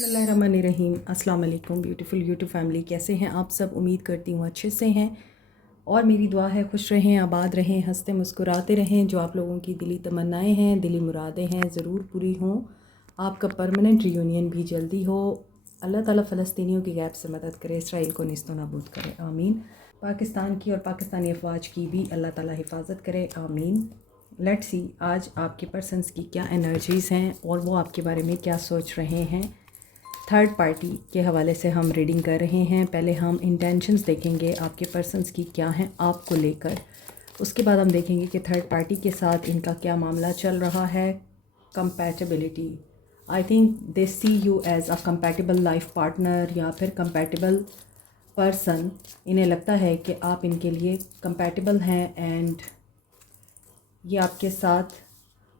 बिस्मिल्लाहिर्रहमानिर्रहीम। अस्सलाम वालेकुम ब्यूटीफुल यूट्यूब फैमिली, कैसे हैं आप सब? उम्मीद करती हूँ अच्छे से हैं और मेरी दुआ है खुश रहें, आबाद रहें, हंसते मुस्कुराते रहें। जो आप लोगों की दिली तमन्नाएं हैं, दिली मुरादें हैं, ज़रूर पूरी हों। आपका परमानेंट रियूनियन भी जल्दी हो। अल्लाह ताला फ़लस्तीनियों की गैप से मदद करे, इसराइल को निस्तो नाबूद करे, आमीन। पाकिस्तान की और पाकिस्तानी अफवाज की भी अल्लाह ताला हिफाजत करे, आमीन। लेट्स सी आज आपके पर्सन्स की क्या एनर्जीज़ हैं और वो आपके बारे में क्या सोच रहे हैं। थर्ड पार्टी के हवाले से हम रीडिंग कर रहे हैं। पहले हम इंटेंशंस देखेंगे आपके पर्सन्स की क्या हैं आपको लेकर। उसके बाद हम देखेंगे कि थर्ड पार्टी के साथ इनका क्या मामला चल रहा है। Compatibility, I think they see you as a compatible life partner या फिर कंपैटिबल पर्सन। इन्हें लगता है कि आप इनके लिए कंपैटिबल हैं एंड ये आपके साथ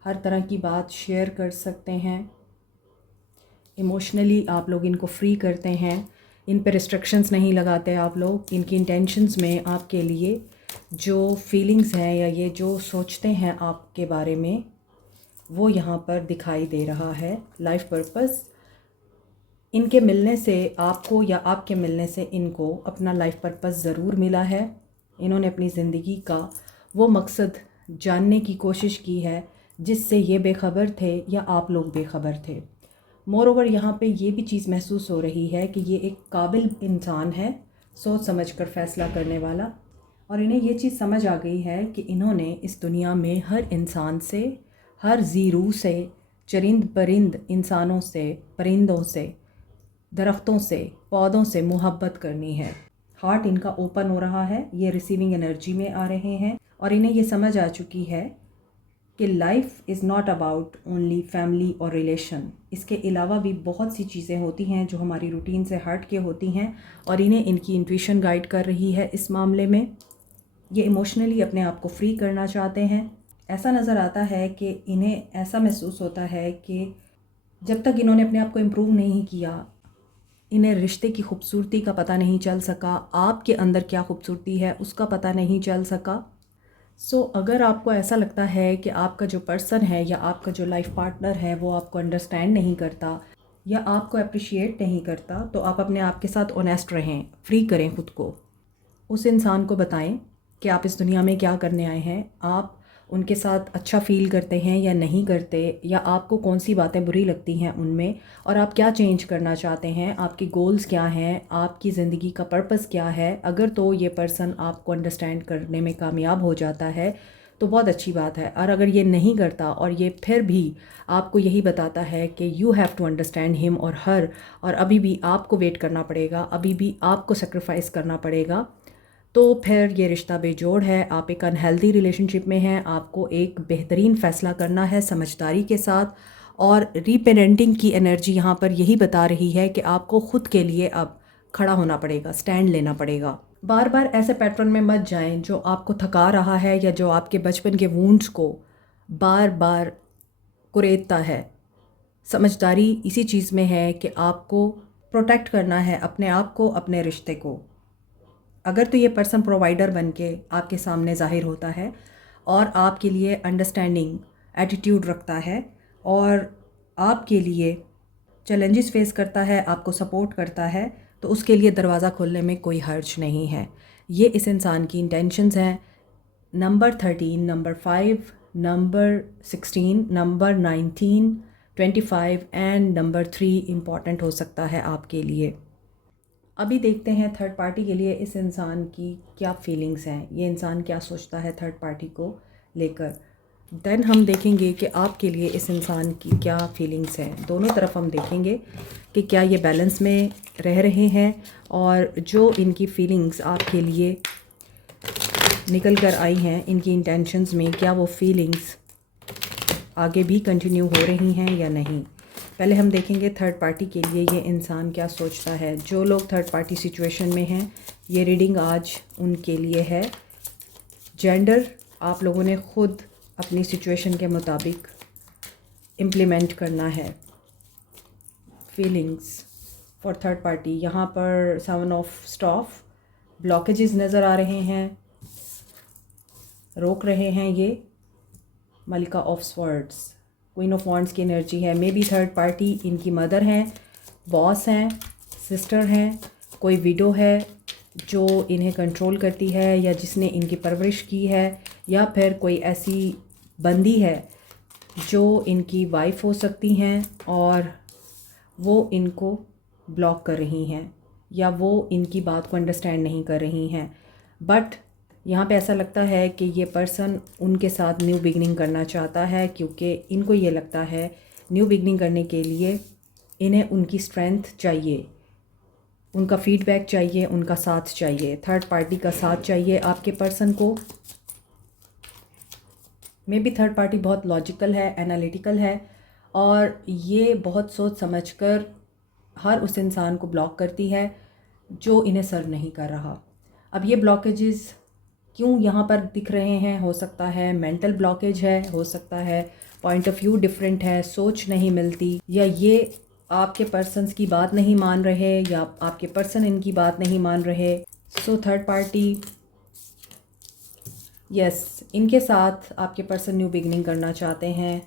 हर तरह की बात शेयर कर सकते हैं। इमोशनली आप लोग इनको फ्री करते हैं, इन पे रिस्ट्रिक्शंस नहीं लगाते आप लोग। इनकी इंटेंशंस में आपके लिए जो फीलिंग्स हैं या ये जो सोचते हैं आपके बारे में, वो यहाँ पर दिखाई दे रहा है। लाइफ पर्पस, इनके मिलने से आपको या आपके मिलने से इनको अपना लाइफ पर्पस ज़रूर मिला है। इन्होंने अपनी ज़िंदगी का वो मकसद जानने की कोशिश की है जिससे ये बेखबर थे या आप लोग बेखबर थे। मोर ओवर यहाँ पे ये भी चीज़ महसूस हो रही है कि ये एक काबिल इंसान है, सोच समझ कर फ़ैसला करने वाला। और इन्हें ये चीज़ समझ आ गई है कि इन्होंने इस दुनिया में हर इंसान से, हर ज़ीरू से, चरिंद परिंद इंसानों से, परिंदों से, दरख्तों से, पौधों से मोहब्बत करनी है। हार्ट इनका ओपन हो रहा है, ये रिसीविंग एनर्जी में आ रहे हैं और इन्हें ये समझ आ चुकी है कि life is not about only family और रिलेशन। इसके अलावा भी बहुत सी चीज़ें होती हैं जो हमारी रूटीन से हट के होती हैं और इन्हें इनकी इंट्यूशन गाइड कर रही है इस मामले में। ये इमोशनली अपने आप को फ्री करना चाहते हैं। ऐसा नज़र आता है कि इन्हें ऐसा महसूस होता है कि जब तक इन्होंने अपने आप को इम्प्रूव नहीं किया, इन्हें रिश्ते की खूबसूरती का पता नहीं चल सका, आपके अंदर क्या खूबसूरती है उसका पता नहीं चल सका। अगर आपको ऐसा लगता है कि आपका जो पर्सन है या आपका जो लाइफ पार्टनर है वो आपको अंडरस्टैंड नहीं करता या आपको अप्रिशिएट नहीं करता, तो आप अपने आप के साथ ऑनेस्ट रहें, फ्री करें ख़ुद को। उस इंसान को बताएं कि आप इस दुनिया में क्या करने आए हैं, आप उनके साथ अच्छा फ़ील करते हैं या नहीं करते, या आपको कौन सी बातें बुरी लगती हैं उनमें, और आप क्या चेंज करना चाहते हैं, आपके गोल्स क्या हैं, आपकी ज़िंदगी का पर्पस क्या है। अगर तो ये पर्सन आपको अंडरस्टैंड करने में कामयाब हो जाता है तो बहुत अच्छी बात है, और अगर ये नहीं करता और ये फिर भी आपको यही बताता है कि you have to understand him और हर, और अभी भी आपको वेट करना पड़ेगा, अभी भी आपको सेक्रीफाइस करना पड़ेगा, तो फिर ये रिश्ता बेजोड़ है। आप एक अनहेल्दी रिलेशनशिप में हैं। आपको एक बेहतरीन फ़ैसला करना है समझदारी के साथ। और रीपेरेंटिंग की एनर्जी यहाँ पर यही बता रही है कि आपको ख़ुद के लिए अब खड़ा होना पड़ेगा, स्टैंड लेना पड़ेगा। बार बार ऐसे पैटर्न में मत जाएं जो आपको थका रहा है या जो आपके बचपन के वूंड्स को बार बार कुरेदता है। समझदारी इसी चीज़ में है कि आपको प्रोटेक्ट करना है अपने आप को, अपने रिश्ते को। अगर तो ये पर्सन प्रोवाइडर बन के आपके सामने ज़ाहिर होता है और आपके लिए अंडरस्टैंडिंग एटीट्यूड रखता है और आपके लिए चैलेंजेस फेस करता है, आपको सपोर्ट करता है, तो उसके लिए दरवाज़ा खोलने में कोई हर्ज नहीं है। ये इस इंसान की इंटेंशंस हैं। Number 13, number 5, number 16, number 19, 25 and number 3 important हो सकता है आपके लिए। अभी देखते हैं थर्ड पार्टी के लिए इस इंसान की क्या फीलिंग्स हैं, ये इंसान क्या सोचता है थर्ड पार्टी को लेकर। देन हम देखेंगे कि आपके लिए इस इंसान की क्या फीलिंग्स हैं। दोनों तरफ हम देखेंगे कि क्या ये बैलेंस में रह रहे हैं और जो इनकी फीलिंग्स आपके लिए निकल कर आई हैं, इनकी इंटेंशंस में क्या वो फीलिंग्स आगे भी कंटिन्यू हो रही हैं या नहीं। पहले हम देखेंगे थर्ड पार्टी के लिए ये इंसान क्या सोचता है। जो लोग थर्ड पार्टी सिचुएशन में हैं, ये रीडिंग आज उनके लिए है। जेंडर आप लोगों ने ख़ुद अपनी सिचुएशन के मुताबिक इम्प्लीमेंट करना है। फीलिंग्स फॉर थर्ड पार्टी, यहाँ पर 7 ऑफ स्टॉफ, ब्लॉकेजेस नज़र आ रहे हैं, रोक रहे हैं ये। मलिका of swords, queen of wands की एनर्जी है। मे बी थर्ड पार्टी इनकी मदर हैं बॉस हैं, सिस्टर हैं, कोई विडो है जो इन्हें कंट्रोल करती है या जिसने इनकी परवरिश की है, या फिर कोई ऐसी बंदी है जो इनकी वाइफ हो सकती हैं और वो इनको ब्लॉक कर रही हैं या वो इनकी बात को अंडरस्टैंड नहीं कर रही हैं। बट यहाँ पे ऐसा लगता है कि ये पर्सन उनके साथ न्यू बिगनिंग करना चाहता है, क्योंकि इनको ये लगता है न्यू बिगनिंग करने के लिए इन्हें उनकी स्ट्रेंथ चाहिए, उनका फीडबैक चाहिए, उनका साथ चाहिए, थर्ड पार्टी का साथ चाहिए आपके पर्सन को। मे बी थर्ड पार्टी बहुत लॉजिकल है, एनालिटिकल है और ये बहुत सोच समझकर हर उस इंसान को ब्लॉक करती है जो इन्हें सर्व नहीं कर रहा। अब ये ब्लॉकेजेस क्यों यहाँ पर दिख रहे हैं? हो सकता है मेंटल ब्लॉकेज है, हो सकता है पॉइंट ऑफ व्यू डिफरेंट है, सोच नहीं मिलती, या ये आपके पर्सन्स की बात नहीं मान रहे या आपके पर्सन इनकी बात नहीं मान रहे। सो थर्ड पार्टी, यस, इनके साथ आपके पर्सन न्यू बिगनिंग करना चाहते हैं।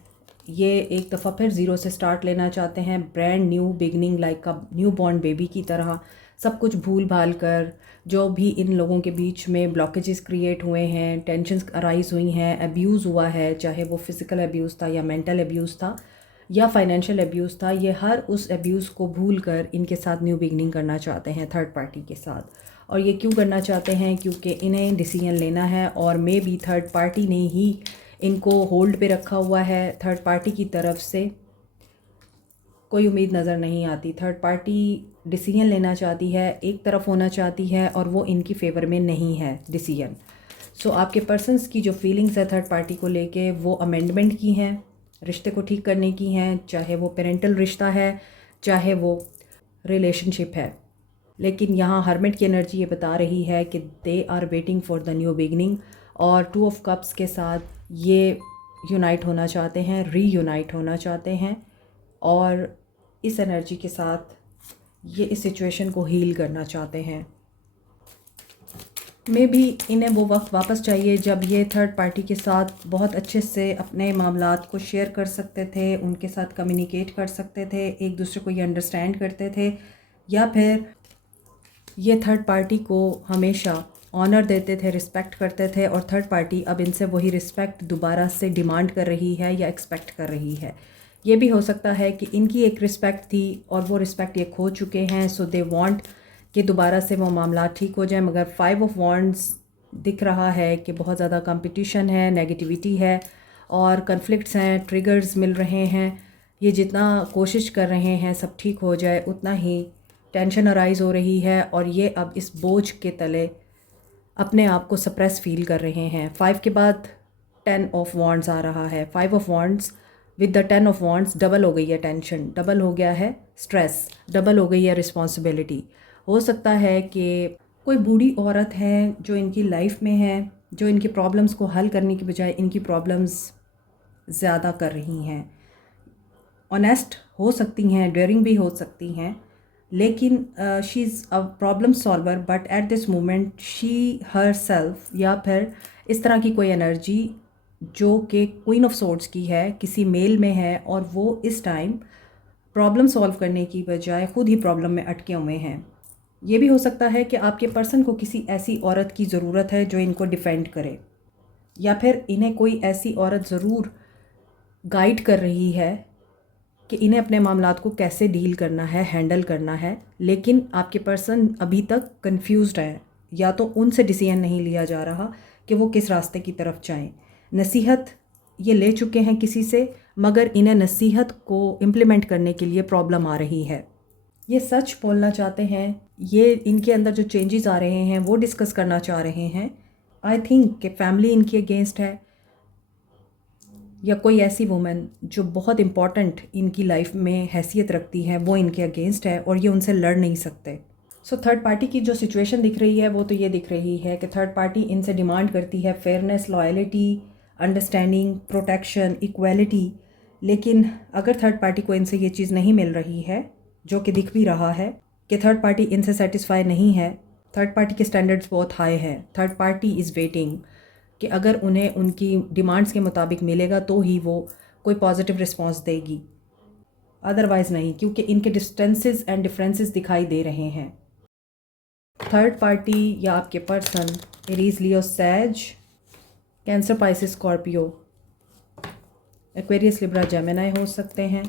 ये एक दफ़ा फिर ज़ीरो से स्टार्ट लेना चाहते हैं, brand new beginning, like a new born baby की तरह। सब कुछ भूल भाल कर, जो भी इन लोगों के बीच में ब्लॉकेजेस क्रिएट हुए हैं, टेंशन्स अराइज हुई हैं, अब्यूज़ हुआ है, चाहे वो फिज़िकल अब्यूज़ था या मेंटल अब्यूज़ था या फाइनेंशियल अब्यूज़ था, ये हर उस अब्यूज़ को भूल कर इनके साथ न्यू बिगनिंग करना चाहते हैं थर्ड पार्टी के साथ। और ये क्यों करना चाहते हैं? क्योंकि इन्हें डिसीजन लेना है और मे बी थर्ड पार्टी ने ही इनको होल्ड पे रखा हुआ है। थर्ड पार्टी की तरफ से कोई उम्मीद नज़र नहीं आती। थर्ड पार्टी डिसीजन लेना चाहती है, एक तरफ होना चाहती है और वो इनकी फेवर में नहीं है डिसीजन। सो आपके पर्सन्स की जो फीलिंग्स है थर्ड पार्टी को लेके वो अमेंडमेंट की हैं, रिश्ते को ठीक करने की हैं, चाहे वो पेरेंटल रिश्ता है, चाहे वो रिलेशनशिप है। लेकिन यहाँ हर्मिट की एनर्जी ये बता रही है कि they are waiting for the new beginning, और टू ऑफ कप्स के साथ ये यूनाइट होना चाहते हैं, रीयूनाइट होना चाहते हैं और इस एनर्जी के साथ ये इस सिचुएशन को हील करना चाहते हैं। मे भी इन्हें वो वक्त वापस चाहिए जब ये थर्ड पार्टी के साथ बहुत अच्छे से अपने मामलात को शेयर कर सकते थे, उनके साथ कम्युनिकेट कर सकते थे, एक दूसरे को ये अंडरस्टैंड करते थे, या फिर ये थर्ड पार्टी को हमेशा ऑनर देते थे, रिस्पेक्ट करते थे, और थर्ड पार्टी अब इनसे वही रिस्पेक्ट दोबारा से डिमांड कर रही है या एक्सपेक्ट कर रही है। ये भी हो सकता है कि इनकी एक रिस्पेक्ट थी और वो रिस्पेक्ट ये खो चुके हैं, सो दे वांट कि दोबारा से वो मामला ठीक हो जाए। मगर 5 ऑफ वॉन्ड्स दिख रहा है कि बहुत ज़्यादा कंपटीशन है, नेगेटिविटी है और कन्फ्लिक्ट्स हैं, ट्रिगर्स मिल रहे हैं। ये जितना कोशिश कर रहे हैं सब ठीक हो जाए, उतना ही टेंशन अराइज हो रही है और ये अब इस बोझ के तले अपने आप को सप्रेस फील कर रहे हैं। 5 के बाद 10 ऑफ वॉन्ड्स आ रहा है। 5 of wands with the 10 of wands double हो गई है टेंशन, डबल हो गया है स्ट्रेस, डबल हो गई है रिस्पॉन्सिबिलिटी। हो सकता है कि कोई बूढ़ी औरत है जो इनकी लाइफ में है, जो इनकी प्रॉब्लम्स को हल करने की बजाय इनकी प्रॉब्लम्स ज़्यादा कर रही हैं। ऑनेस्ट हो सकती हैं, डेयरिंग भी हो सकती हैं, लेकिन she is a problem solver, but at this moment she her self, या फिर इस तरह की कोई एनर्जी जो कि क्वीन ऑफ सोर्ड्स की है, किसी मेल में है और वो इस टाइम प्रॉब्लम सॉल्व करने की बजाय खुद ही प्रॉब्लम में अटके हुए हैं। ये भी हो सकता है कि आपके पर्सन को किसी ऐसी औरत की ज़रूरत है जो इनको डिफेंड करे, या फिर इन्हें कोई ऐसी औरत ज़रूर गाइड कर रही है कि इन्हें अपने मामलात को कैसे डील करना है, हैंडल करना है। लेकिन आपके पर्सन अभी तक कंफ्यूज्ड है, या तो उनसे डिसीजन नहीं लिया जा रहा कि वो किस रास्ते की तरफ जाएं। नसीहत ये ले चुके हैं किसी से, मगर इन्हें नसीहत को इम्प्लीमेंट करने के लिए प्रॉब्लम आ रही है। ये सच बोलना चाहते हैं, ये इनके अंदर जो चेंजेस आ रहे हैं वो डिस्कस करना चाह रहे हैं। आई थिंक कि फैमिली इनके अगेंस्ट है, या कोई ऐसी वुमेन जो बहुत इम्पॉर्टेंट इनकी लाइफ में हैसियत रखती है वो इनके अगेंस्ट है और ये उनसे लड़ नहीं सकते। सो थर्ड पार्टी की जो सिचुएशन दिख रही है वो तो ये दिख रही है कि थर्ड पार्टी इनसे डिमांड करती है fairness, loyalty, understanding, protection, equality. लेकिन अगर थर्ड पार्टी को इनसे ये चीज़ नहीं मिल रही है, जो कि दिख भी रहा है कि थर्ड पार्टी इनसे सेटिस्फाई नहीं है, थर्ड पार्टी के स्टैंडर्ड्स बहुत हाई हैं, थर्ड पार्टी इज़ वेटिंग कि अगर उन्हें उनकी डिमांड्स के मुताबिक मिलेगा तो ही वो कोई पॉजिटिव रिस्पॉन्स देगी। अदरवाइज़ नहीं, क्योंकि इनके डिस्टेंसेस एंड डिफरेंसेस दिखाई दे रहे हैं। थर्ड पार्टी या आपके person Aries, Leo, Sag, Cancer, Pisces, Scorpio, Aquarius, Libra, Gemini हो सकते हैं,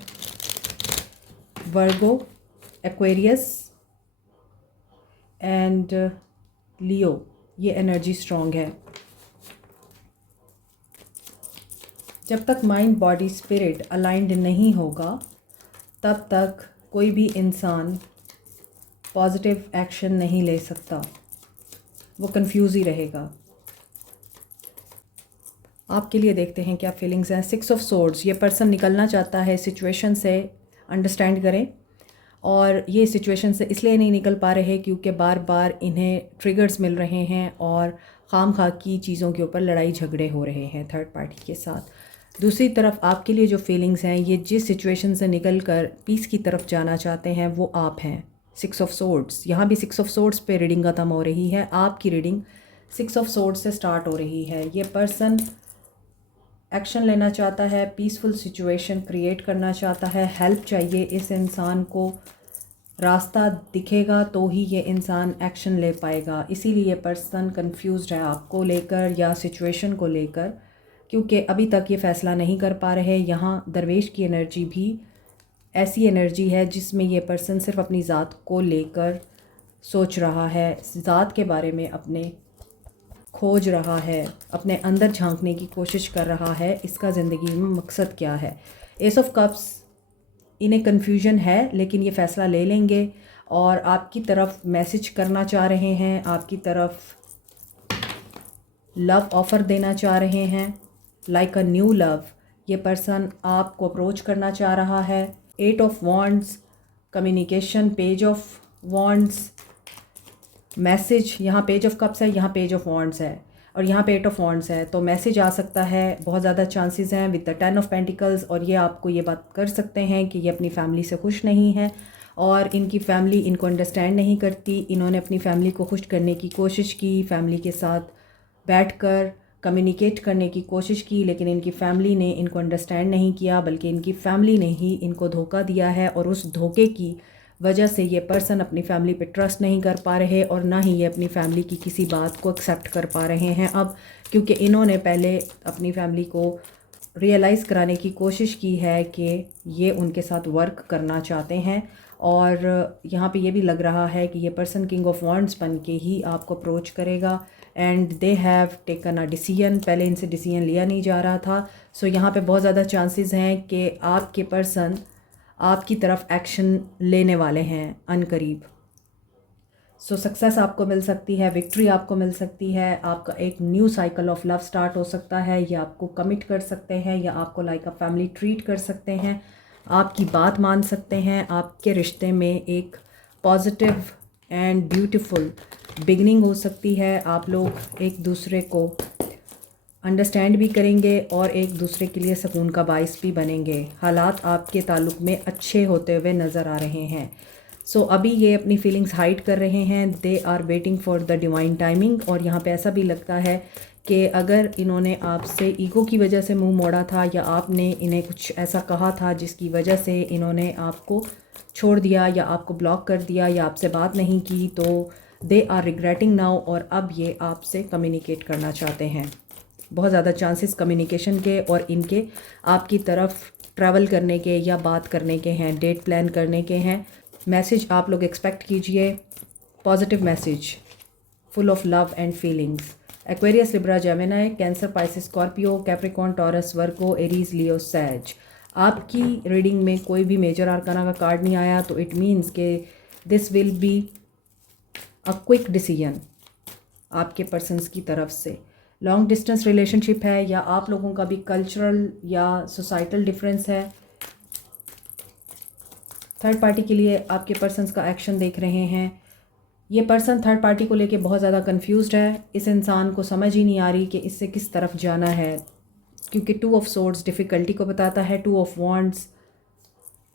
वर्गो, एक्वेरियस एंड लियो। ये एनर्जी स्ट्रॉन्ग है। जब तक माइंड, बॉडी, स्पिरिट अलाइंड नहीं होगा तब तक कोई भी इंसान पॉजिटिव एक्शन नहीं ले सकता, वो कंफ्यूज ही रहेगा। आपके लिए देखते हैं क्या फीलिंग्स हैं। 6 ऑफ सोर्ड्स, ये पर्सन निकलना चाहता है सिचुएशन से, अंडरस्टैंड करें। और ये सिचुएशन से इसलिए नहीं निकल पा रहे क्योंकि बार बार इन्हें ट्रिगर्स मिल रहे हैं और खाम खा की चीज़ों के ऊपर लड़ाई झगड़े हो रहे हैं थर्ड पार्टी के साथ। दूसरी तरफ आपके लिए जो फीलिंग्स हैं, ये जिस सिचुएशन से निकल कर पीस की तरफ जाना चाहते हैं वो आप हैं। 6 ऑफ सोर्ड्स, यहाँ भी 6 ऑफ सोर्ड्स पे रीडिंग ख़त्म हो रही है। आपकी रीडिंग 6 ऑफ सोर्ड्स से स्टार्ट हो रही है। ये पर्सन एक्शन लेना चाहता है, पीसफुल सिचुएशन क्रिएट करना चाहता है, हेल्प चाहिए इस इंसान को, रास्ता दिखेगा तो ही ये इंसान एक्शन ले पाएगा। इसीलिए पर्सन कंफ्यूज्ड है आपको लेकर या सिचुएशन को लेकर, क्योंकि अभी तक ये फ़ैसला नहीं कर पा रहे। यहाँ दरवेश की एनर्जी भी ऐसी एनर्जी है जिसमें ये पर्सन सिर्फ अपनी ज़ात को लेकर सोच रहा है, ज़ात के बारे में अपने खोज रहा है, अपने अंदर झांकने की कोशिश कर रहा है, इसका ज़िंदगी में मकसद क्या है। एस ऑफ कप्स, इन्हें कन्फ्यूजन है लेकिन ये फ़ैसला ले लेंगे और आपकी तरफ मैसेज करना चाह रहे हैं, आपकी तरफ लव ऑफ़र देना चाह रहे हैं, लाइक अ न्यू लव। ये पर्सन आपको अप्रोच करना चाह रहा है। 8 of wands, communication, page of wands, message. यहाँ पेज ऑफ कप्स है, यहाँ पेज ऑफ वॉन्ड्स है और यहाँ पे 8 ऑफ वॉन्ड्स है, तो मैसेज आ सकता है। बहुत ज़्यादा चांसेस हैं विद द 10 ऑफ पेंटिकल्स। और ये आपको ये बात कर सकते हैं कि ये अपनी फैमिली से खुश नहीं है और इनकी फैमिली इनको अंडरस्टैंड नहीं करती। इन्होंने अपनी फैमिली को खुश करने की कोशिश की, फैमिली के साथ बैठकर कम्युनिकेट करने की कोशिश की, लेकिन इनकी फैमिली ने इनको अंडरस्टैंड नहीं किया, बल्कि इनकी फैमिली ने ही इनको धोखा दिया है। और उस धोखे की वजह से ये पर्सन अपनी फैमिली पे ट्रस्ट नहीं कर पा रहे और ना ही ये अपनी फैमिली की किसी बात को एक्सेप्ट कर पा रहे हैं अब, क्योंकि इन्होंने पहले अपनी फैमिली को रियलाइज़ कराने की कोशिश की है कि ये उनके साथ वर्क करना चाहते हैं। और यहाँ पे ये भी लग रहा है कि ये पर्सन किंग ऑफ वॉन्ड्स बन के ही आपको अप्रोच करेगा and they have taken a decision. पहले इनसे डिसीजन लिया नहीं जा रहा था। सो यहाँ पे बहुत ज़्यादा चांसेस हैं कि आपके पर्सन आपकी तरफ एक्शन लेने वाले हैं अनकरीब। सो सक्सेस आपको मिल सकती है, विक्ट्री आपको मिल सकती है, आपका एक new cycle of love start हो सकता है, या आपको कमिट कर सकते हैं या आपको लाइक अ फैमिली ट्रीट कर सकते हैं, आपकी बात मान सकते हैं। आपके रिश्ते में एक पॉजिटिव एंड ब्यूटीफुल बिगनिंग हो सकती है। आप लोग एक दूसरे को अंडरस्टैंड भी करेंगे और एक दूसरे के लिए सुकून का बाइस भी बनेंगे। हालात आपके ताल्लुक़ में अच्छे होते हुए नज़र आ रहे हैं। सो अभी ये अपनी फीलिंग्स हाइड कर रहे हैं, they are waiting for the divine timing. और यहाँ पे ऐसा भी लगता है कि अगर इन्होंने आपसे ईगो की वजह से मुंह मोड़ा था या आपने इन्हें कुछ ऐसा कहा था जिसकी वजह से इन्होंने आपको छोड़ दिया या आपको ब्लॉक कर दिया या आपसे बात नहीं की, तो दे आर रिग्रेटिंग नाउ और अब ये आपसे कम्युनिकेट करना चाहते हैं। बहुत ज़्यादा चांसेस कम्युनिकेशन के और इनके आपकी तरफ ट्रैवल करने के या बात करने के हैं, डेट प्लान करने के हैं। मैसेज आप लोग एक्सपेक्ट कीजिए, positive message full of love and feelings. Aquarius, Libra, Gemini, Cancer, Pisces, Scorpio, Capricorn, Taurus, Virgo, Aries, Leo, Sag. आपकी रीडिंग में कोई भी मेजर आर्काना का कार्ड नहीं आया, तो इट मीन्स के this will be a quick decision आपके पर्सन्स की तरफ से। लॉन्ग डिस्टेंस रिलेशनशिप है या आप लोगों का भी कल्चरल या सोसाइटल डिफरेंस है। थर्ड पार्टी के लिए आपके पर्सन्स का एक्शन देख रहे हैं। ये पर्सन थर्ड पार्टी को लेके बहुत ज़्यादा कंफ्यूज्ड है। इस इंसान को समझ ही नहीं आ रही कि इससे किस तरफ जाना है, क्योंकि 2 ऑफ सोर्ड्स डिफ़िकल्टी को बताता है, 2 ऑफ वॉन्ड्स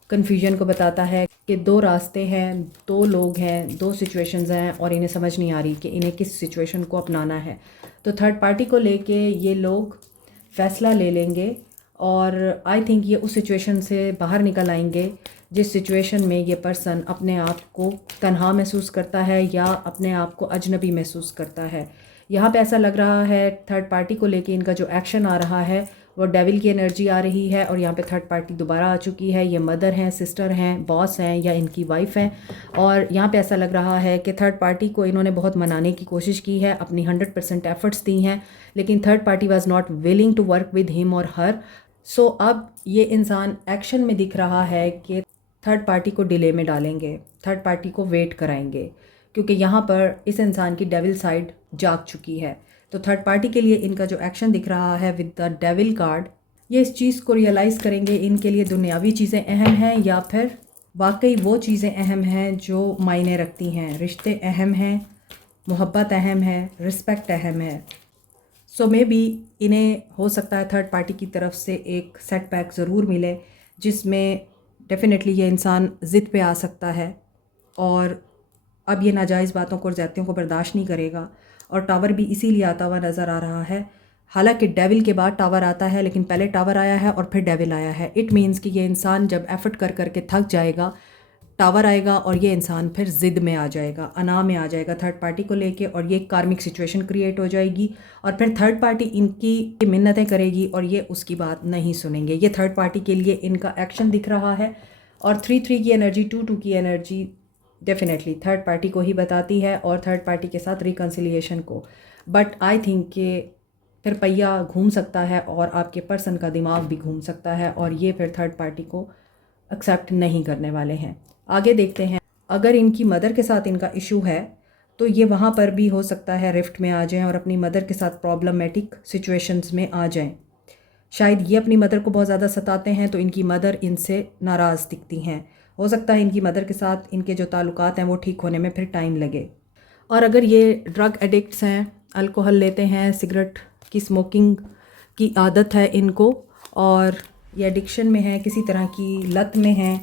कन्फ्यूजन को बताता है कि 2 रास्ते हैं, 2 लोग हैं, 2 सिचुएशंस हैं और इन्हें समझ नहीं आ रही कि इन्हें किस सिचुएशन को अपनाना है। तो थर्ड पार्टी को लेके ये लोग फ़ैसला ले लेंगे और आई थिंक ये उस सिचुएशन से बाहर निकल आएंगे जिस सिचुएशन में ये पर्सन अपने आप को तन्हा महसूस करता है या अपने आप को अजनबी महसूस करता है। यहाँ पे ऐसा लग रहा है थर्ड पार्टी को लेके इनका जो एक्शन आ रहा है वो डेविल की एनर्जी आ रही है, और यहाँ पे थर्ड पार्टी दोबारा आ चुकी है। ये मदर हैं, सिस्टर हैं, बॉस हैं या इनकी वाइफ हैं, और यहाँ पे ऐसा लग रहा है कि थर्ड पार्टी को इन्होंने बहुत मनाने की कोशिश की है, अपनी 100% एफर्ट्स दी हैं, लेकिन third party was not willing to work with him और हर। सो अब ये इंसान एक्शन में दिख रहा है कि थर्ड पार्टी को डिले में डालेंगे, थर्ड पार्टी को वेट कराएंगे, क्योंकि यहाँ पर इस इंसान की डेविल साइड जाग चुकी है। तो थर्ड पार्टी के लिए इनका जो एक्शन दिख रहा है विद द डेविल कार्ड, ये इस चीज़ को रियलाइज़ करेंगे इनके लिए दुनियावी चीज़ें अहम हैं या फिर वाकई वो चीज़ें अहम हैं जो मायने रखती हैं। रिश्ते अहम हैं, मोहब्बत अहम है, रिस्पेक्ट अहम है। सो मे बी इन्हें हो सकता है थर्ड पार्टी की तरफ से एक सेटबैक ज़रूर मिले, जिसमें डेफिनेटली ये इंसान ज़िद पे आ सकता है और अब ये नाजायज़ बातों को और ज़्यादतियों को बर्दाश्त नहीं करेगा। और टावर भी इसीलिए आता हुआ नज़र आ रहा है। हालांकि डेविल के बाद टावर आता है, लेकिन पहले टावर आया है और फिर डेविल आया है। इट मीन्स कि ये इंसान जब एफर्ट कर करके थक जाएगा, टावर आएगा और ये इंसान फिर ज़िद में आ जाएगा, अना में आ जाएगा थर्ड पार्टी को लेके, और ये कार्मिक सिचुएशन क्रिएट हो जाएगी। और फिर थर्ड पार्टी इनकी मिन्नतें करेगी और ये उसकी बात नहीं सुनेंगे। ये थर्ड पार्टी के लिए इनका एक्शन दिख रहा है। और 3-3 की एनर्जी, 2-2 की एनर्जी डेफिनेटली थर्ड पार्टी को ही बताती है और थर्ड पार्टी के साथ रिकन्सिलिएशन को। बट आई थिंक कि फिर पहिया घूम सकता है और आपके पर्सन का दिमाग भी घूम सकता है, और ये फिर थर्ड पार्टी को एक्सेप्ट नहीं करने वाले हैं। आगे देखते हैं, अगर इनकी मदर के साथ इनका इशू है तो ये वहाँ पर भी हो सकता है रिफ्ट में आ जाएं और अपनी मदर के साथ प्रॉब्लमेटिक सिचुएशंस में आ जाएं। शायद ये अपनी मदर को बहुत ज़्यादा सताते हैं तो इनकी मदर इनसे नाराज़ दिखती हैं। हो सकता है इनकी मदर के साथ इनके जो ताल्लुकात हैं वो ठीक होने में फिर टाइम लगे। और अगर ये ड्रग एडिक्ट्स हैं, अल्कोहल लेते हैं, सिगरेट की स्मोकिंग की आदत है इनको, और ये एडिक्शन में है, किसी तरह की लत में है,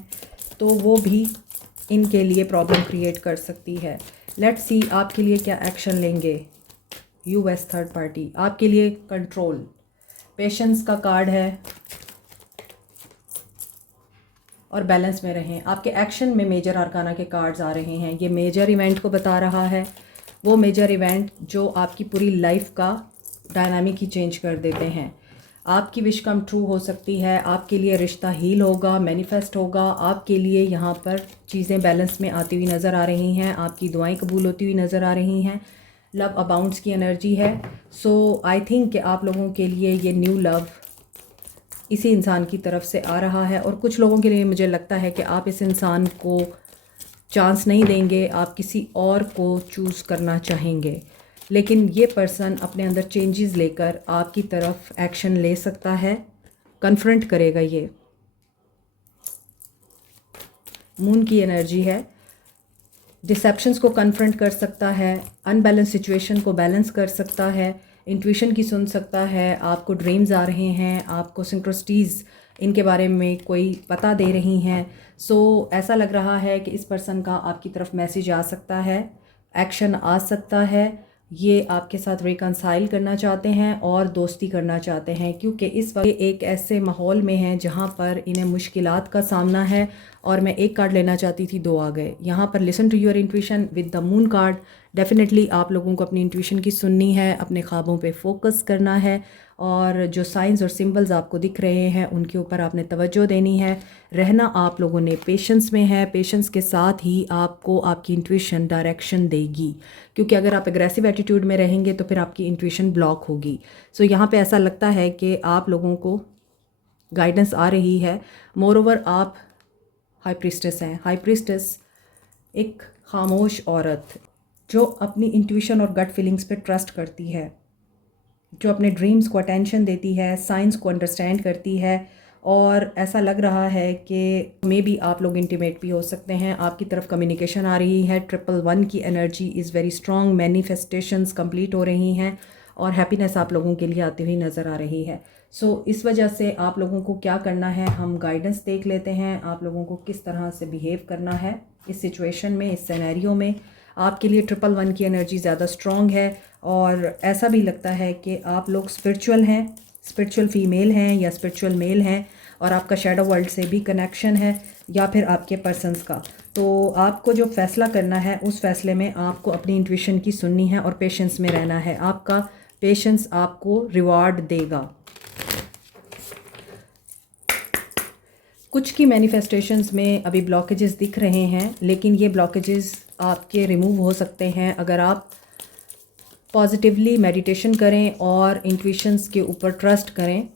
तो वो भी इनके लिए प्रॉब्लम क्रिएट कर सकती है। लेट्स सी आपके लिए क्या एक्शन लेंगे यूएस थर्ड पार्टी। आपके लिए कंट्रोल, पेशेंस का कार्ड है और बैलेंस में रहें। आपके एक्शन में मेजर आर्काना के कार्ड्स आ रहे हैं। ये मेजर इवेंट को बता रहा है, वो मेजर इवेंट जो आपकी पूरी लाइफ का डायनामिक ही चेंज कर देते हैं। आपकी विश कम ट्रू हो सकती है, आपके लिए रिश्ता हील होगा, मैनिफेस्ट होगा। आपके लिए यहाँ पर चीज़ें बैलेंस में आती हुई नज़र आ रही हैं, आपकी दुआएं कबूल होती हुई नज़र आ रही हैं। लव अबाउंड्स की एनर्जी है। सो आई थिंक कि आप लोगों के लिए ये न्यू लव इसी इंसान की तरफ से आ रहा है, और कुछ लोगों के लिए मुझे लगता है कि आप इस इंसान को चांस नहीं देंगे, आप किसी और को चूज़ करना चाहेंगे। लेकिन ये पर्सन अपने अंदर चेंजेस लेकर आपकी तरफ एक्शन ले सकता है, कन्फ्रंट करेगा। ये मून की एनर्जी है, डिसेप्शंस को कन्फ्रंट कर सकता है, अनबैलेंस सिचुएशन को बैलेंस कर सकता है, इंट्यूशन की सुन सकता है। आपको ड्रीम्स आ रहे हैं, आपको सिंक्रोसिटीज़ इनके बारे में कोई पता दे रही हैं। सो ऐसा लग रहा है कि इस पर्सन का आपकी तरफ मैसेज आ सकता है, एक्शन आ सकता है। ये आपके साथ रिकंसाइल करना चाहते हैं और दोस्ती करना चाहते हैं, क्योंकि इस वक्त एक ऐसे माहौल में हैं जहाँ पर इन्हें मुश्किलात का सामना है। और मैं एक कार्ड लेना चाहती थी, 2 आ गए। यहाँ पर listen to your intuition with the moon card. Definitely आप लोगों को अपनी इंट्यूशन की सुननी है, अपने ख्वाबों पे फोकस करना है, और जो साइंस और सिंबल्स आपको दिख रहे हैं उनके ऊपर आपने तवज्जो देनी है। रहना आप लोगों ने पेशेंस में है, पेशेंस के साथ ही आपको आपकी इंट्यूशन डायरेक्शन देगी, क्योंकि अगर आप एग्रेसिव एटीट्यूड में रहेंगे तो फिर आपकी इंट्यूशन ब्लॉक होगी। सो यहाँ पे ऐसा लगता है कि आप लोगों को गाइडेंस आ रही है। मोरओवर आप हाई प्रीस्टेस हैं। हाई प्रीस्टेस एक खामोश औरत जो अपनी इंट्यूशन और गट फीलिंग्स पे ट्रस्ट करती है, जो अपने ड्रीम्स को अटेंशन देती है, साइंस को अंडरस्टैंड करती है। और ऐसा लग रहा है कि मे बी आप लोग इंटीमेट भी हो सकते हैं। आपकी तरफ कम्युनिकेशन आ रही है। 111 की energy is very strong, manifestations complete हो रही हैं और हैप्पीनेस आप लोगों के लिए आती हुई नज़र आ रही है। सो इस वजह से आप लोगों को क्या करना है, हम गाइडेंस देख लेते हैं आप लोगों को किस तरह से बिहेव करना है इस सिचुएशन में, इस सिनेरियो में। आपके लिए 111 की एनर्जी ज़्यादा स्ट्रॉन्ग है और ऐसा भी लगता है कि आप लोग स्पिरिचुअल हैं, स्पिरिचुअल फीमेल हैं या स्पिरिचुअल मेल हैं और आपका शैडो वर्ल्ड से भी कनेक्शन है या फिर आपके पर्सन्स का। तो आपको जो फ़ैसला करना है उस फैसले में आपको अपनी इंट्यूशन की सुननी है और पेशेंस में रहना है। आपका पेशेंस आपको रिवॉर्ड देगा। कुछ की मैनिफेस्टेशंस में अभी ब्लॉकेजेस दिख रहे हैं, लेकिन ये ब्लॉकेजेस आपके रिमूव हो सकते हैं अगर आप पॉजिटिवली मेडिटेशन करें और इंट्यूशंस के ऊपर ट्रस्ट करें।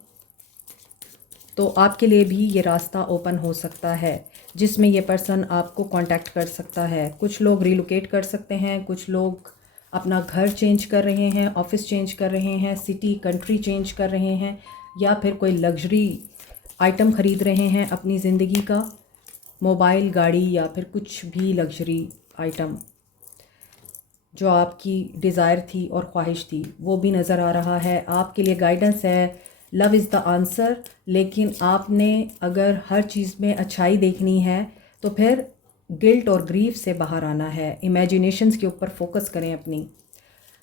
तो आपके लिए भी ये रास्ता ओपन हो सकता है जिसमें ये पर्सन आपको कांटेक्ट कर सकता है। कुछ लोग रिलोकेट कर सकते हैं, कुछ लोग अपना घर चेंज कर रहे हैं, ऑफिस चेंज कर रहे हैं, सिटी कंट्री चेंज कर रहे हैं, या फिर कोई लग्जरी आइटम ख़रीद रहे हैं अपनी ज़िंदगी का, मोबाइल, गाड़ी या फिर कुछ भी लग्जरी आइटम जो आपकी डिज़ायर थी और ख्वाहिश थी वो भी नज़र आ रहा है। आपके लिए गाइडेंस है, लव इज़ द आंसर। लेकिन आपने अगर हर चीज़ में अच्छाई देखनी है तो फिर गिल्ट और ग्रीफ से बाहर आना है। इमेजिनेशंस के ऊपर फोकस करें, अपनी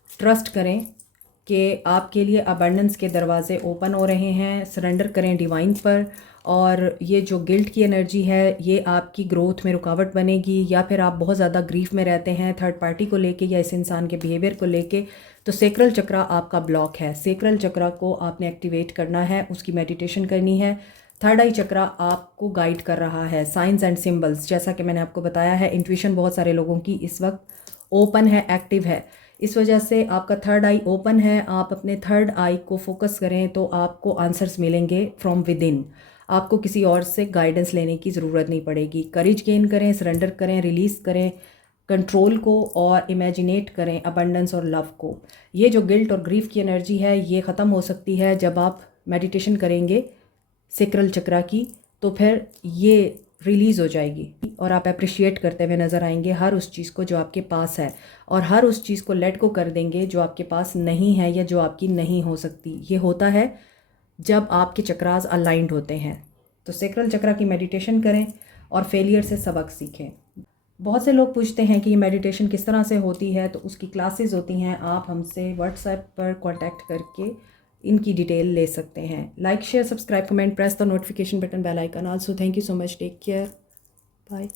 ट्रस्ट करें कि आपके लिए अबंडेंस के दरवाज़े ओपन हो रहे हैं। सरेंडर करें डिवाइन पर। और ये जो गिल्ट की एनर्जी है ये आपकी ग्रोथ में रुकावट बनेगी, या फिर आप बहुत ज़्यादा ग्रीफ में रहते हैं थर्ड पार्टी को लेके या इस इंसान के बिहेवियर को लेके, तो सेक्रल चक्रा आपका ब्लॉक है। सेक्रल चक्रा को आपने एक्टिवेट करना है, उसकी मेडिटेशन करनी है। थर्ड आई चक्रा आपको गाइड कर रहा है, साइंस एंड सिंबल्स, जैसा कि मैंने आपको बताया है। इंट्यूशन बहुत सारे लोगों की इस वक्त ओपन है, एक्टिव है, इस वजह से आपका थर्ड आई ओपन है। आप अपने थर्ड आई को फोकस करें तो आपको आंसर्स मिलेंगे फ्रॉम विद इन। आपको किसी और से गाइडेंस लेने की ज़रूरत नहीं पड़ेगी। करेज गेन करें, सरेंडर करें, रिलीज़ करें कंट्रोल को और इमेजिनेट करें अबंडेंस और लव को। ये जो गिल्ट और ग्रीफ की एनर्जी है ये ख़त्म हो सकती है जब आप मेडिटेशन करेंगे सेक्रल चक्रा की, तो फिर ये रिलीज़ हो जाएगी और आप अप्रिशिएट करते हुए नज़र आएंगे हर उस चीज़ को जो आपके पास है, और हर उस चीज़ को लेट को कर देंगे जो आपके पास नहीं है या जो आपकी नहीं हो सकती। ये होता है जब आपके चक्रास अलाइंड होते हैं। तो सेक्रल चक्रा की मेडिटेशन करें और फेलियर से सबक सीखें। बहुत से लोग पूछते हैं कि ये मेडिटेशन किस तरह से होती है, तो उसकी क्लासेस होती हैं। आप हमसे व्हाट्सएप पर कांटेक्ट करके इनकी डिटेल ले सकते हैं। Like, share, subscribe, comment, press the notification button, bell icon. Also thank you so much, take care, bye.